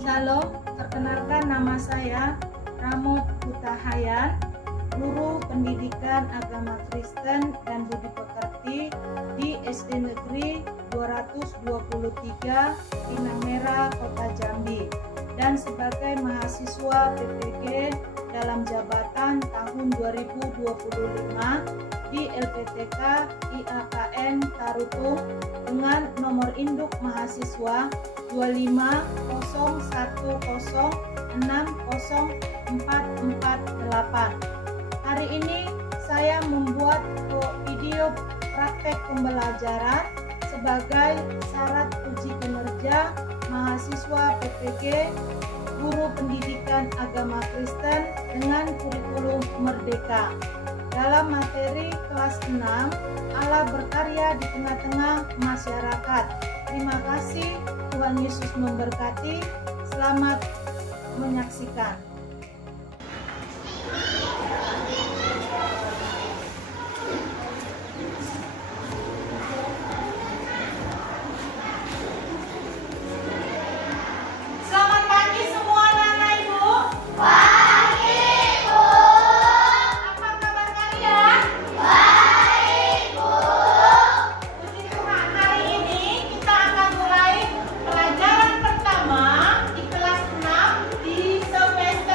Shalom, perkenalkan nama saya Ramot Hutahayan, guru pendidikan agama Kristen dan budi pekerti di SD Negeri 223 Pinang Merah, Kota Jambi, dan sebagai mahasiswa PPG dalam jabatan tahun 2025 di LPTK IAKN Tarutung dengan nomor induk mahasiswa 251060448. Hari ini saya membuat video praktek pembelajaran sebagai syarat uji kinerja mahasiswa PPG Guru Pendidikan Agama Kristen dengan kurikulum Merdeka. Dalam materi kelas 6, Allah berkarya di tengah-tengah masyarakat. Terima kasih, Tuhan Yesus memberkati. Selamat menyaksikan. Selamat pagi semua anak-anak Ibu. Pagi, Bu. Apa kabar kalian? Baik, Bu. Puji Tuhan, hari ini kita akan mulai pelajaran pertama di kelas 6 di semester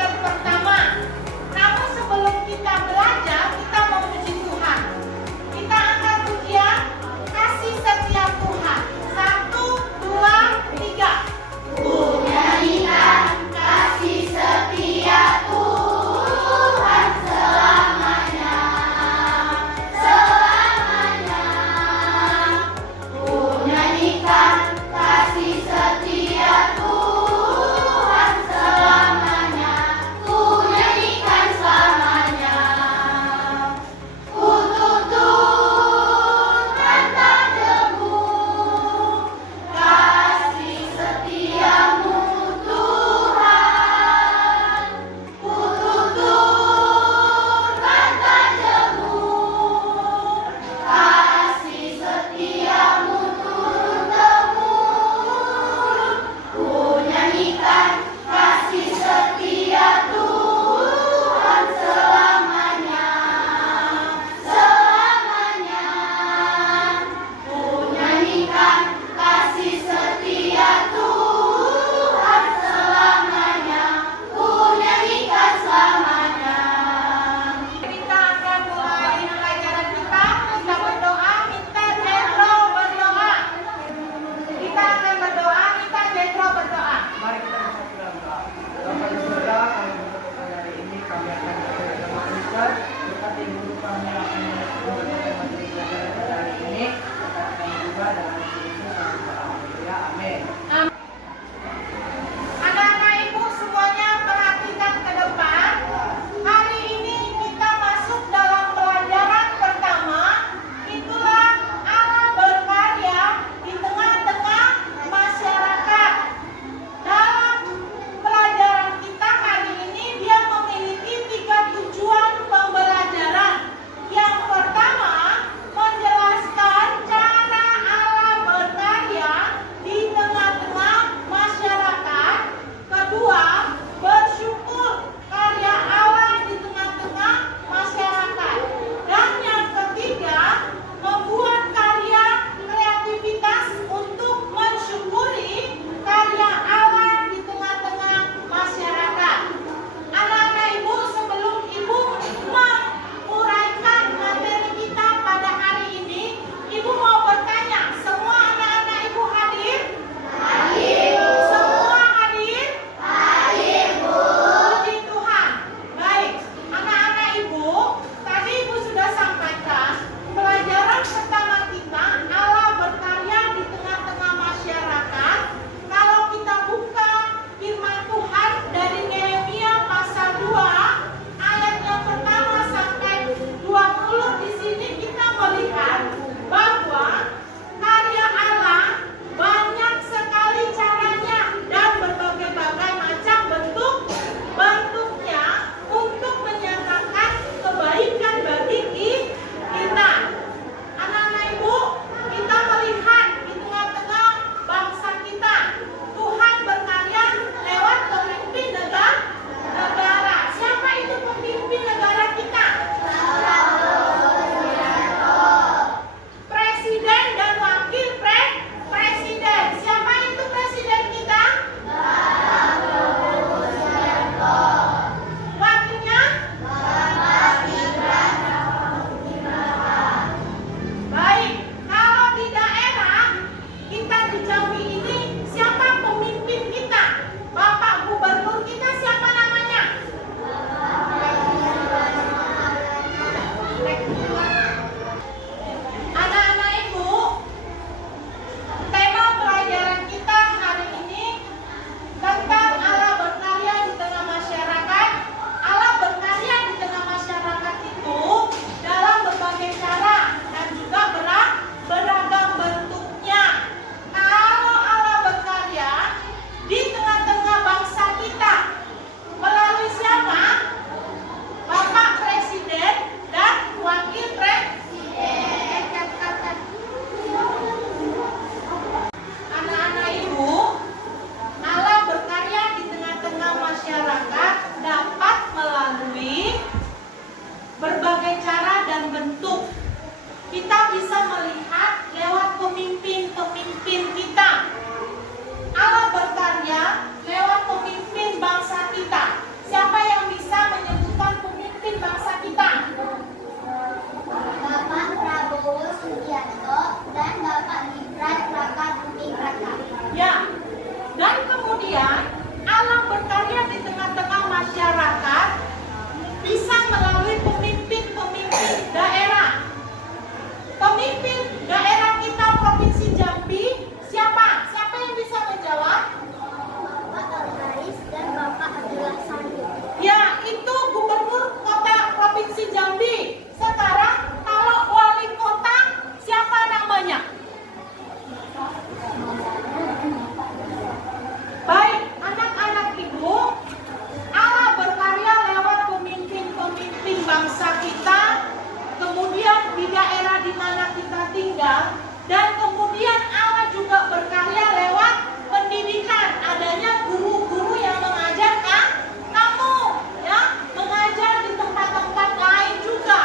Dan kemudian Allah juga berkarya lewat pendidikan, adanya guru-guru yang mengajarkan kamu, ya, mengajar di tempat-tempat lain juga.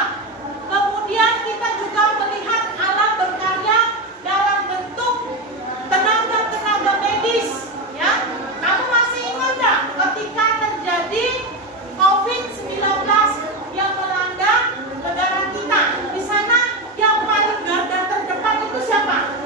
Kemudian kita juga melihat Allah berkarya dalam bentuk tenaga-tenaga medis, ya. Kamu masih ingat nggak ketika terjadi COVID-19 yang melanda negara kita? Di sana yang paling garda terdepan itu siapa?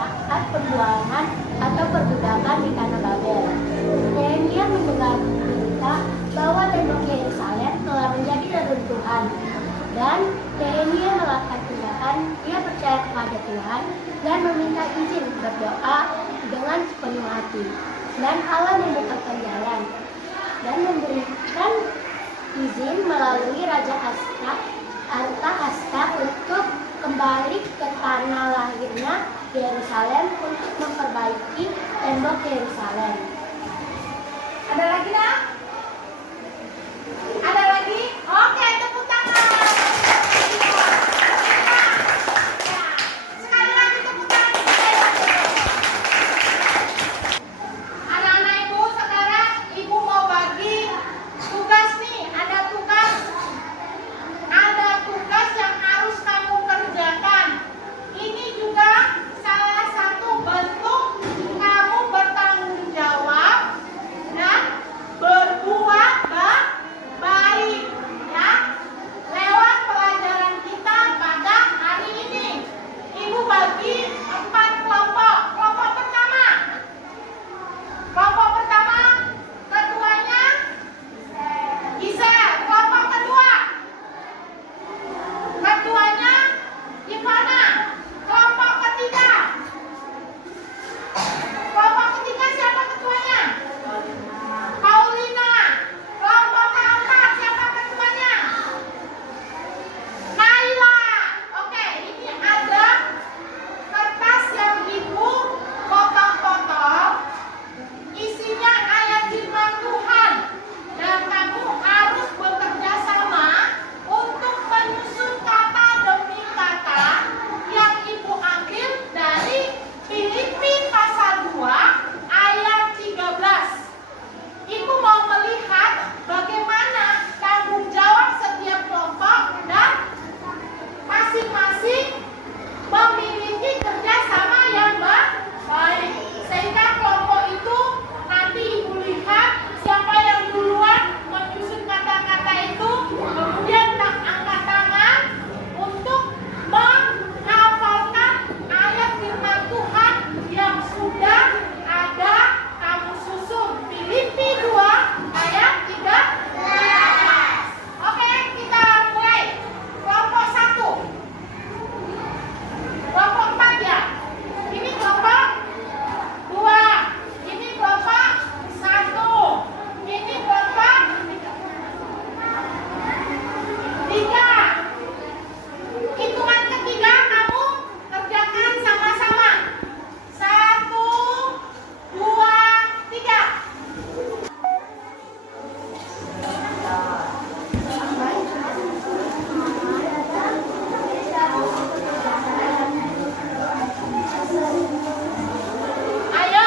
saat perjuangan atau perbudakan di tanah Babel. Nehemia mendengar berita bahwa tembok Yerusalem telah menjadi reruntuhan. Dan Nehemia melakukan tindakan, dia percaya kepada Tuhan dan meminta izin berdoa dengan sepenuh hati. Dan Allah membukakan jalan dan memberikan izin melalui Raja Artahasta untuk kembali ke tanah lahirnya Yerusalem untuk memperbaiki tembok Yerusalem. Ada lagi nak? Ada lagi? Oke, tepuk tangan. Ya, sekali lagi tepuk tangan. Anak-anak ibu, sekarang ibu mau bagi tugas nih. Ada tugas yang harus kamu kerjakan. Ini juga salah satu bentuk kamu bertanggung jawab dan berbuat baik, ya, lewat pelajaran kita pada hari ini. Ibu bagi 4 kelompok. Kelompok pertama ketuanya Gisel. Kelompok kedua ketuanya Ivana. Kelompok ketiga siapa ketuanya? Paulina. Kelompok keempat siapa ketuanya? Naila. Oke, ini ada kertas yang ibu potong-potong, isinya ayat firman Tuhan, dan kamu harus bekerja sama untuk menyusun kata demi kata yang ibu ambil dari Filipi pasal 2 ayat 13. Ibu mau melihat bagaimana tanggung jawab setiap kelompok dan masing-masing memiliki kerjasama yang baik, sehingga kelompok itu nanti ibu lihat siapa yang duluan menyusun kata-kata itu, kemudian angkat tangan untuk menghafalkan ayat firman Tuhan yang sudah ada kamu susun. Filipi 2 ayat 13. Oke, kita mulai. Kelompok 1. Kelompok 4 ya. Ini kelompok 2. Ini kelompok 1. Ini kelompok 3. Hitungan ketiga kamu kerjakan sama-sama. 1, 2, 3. Ayo.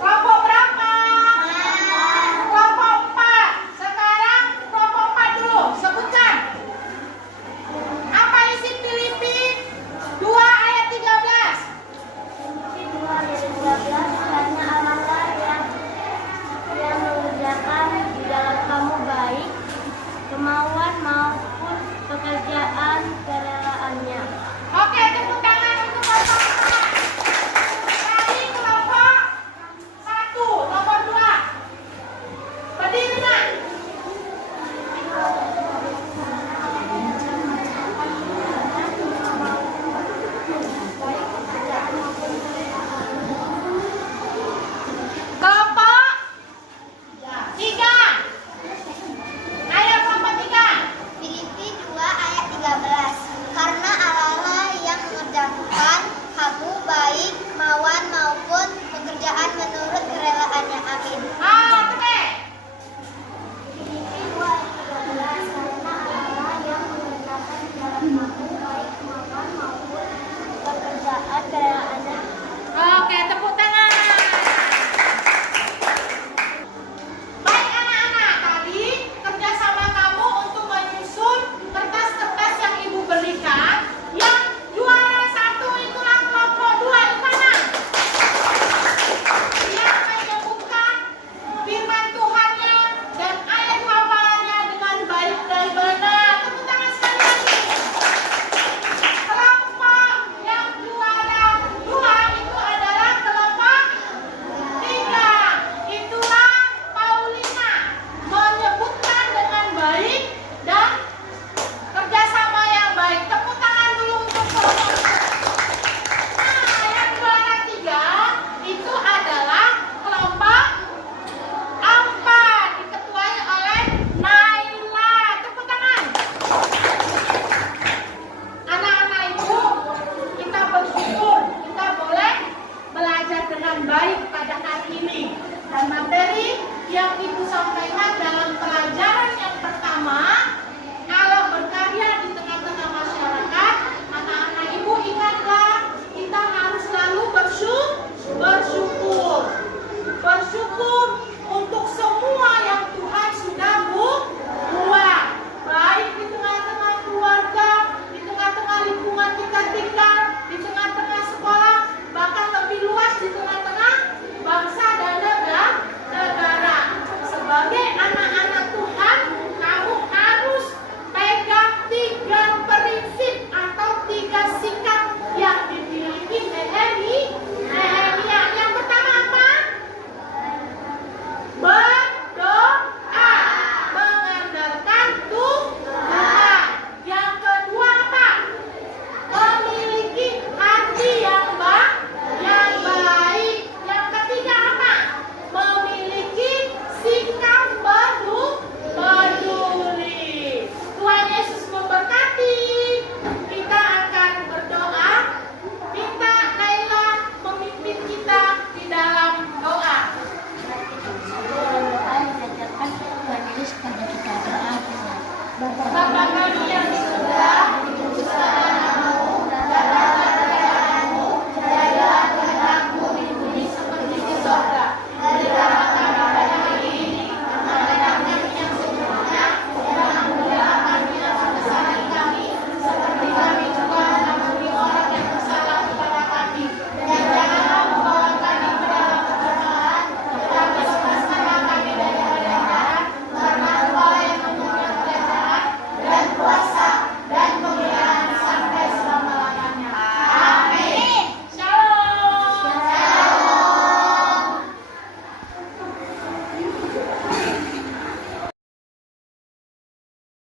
Kelompok berapa? Kelompok 4. Sekarang kelompok 4 dulu. Sebutkan. Apa isi Filipi 2 ayat 13? Karena Allah yang mengerjakan di dalam kamu baik kemauan maupun pekerjaan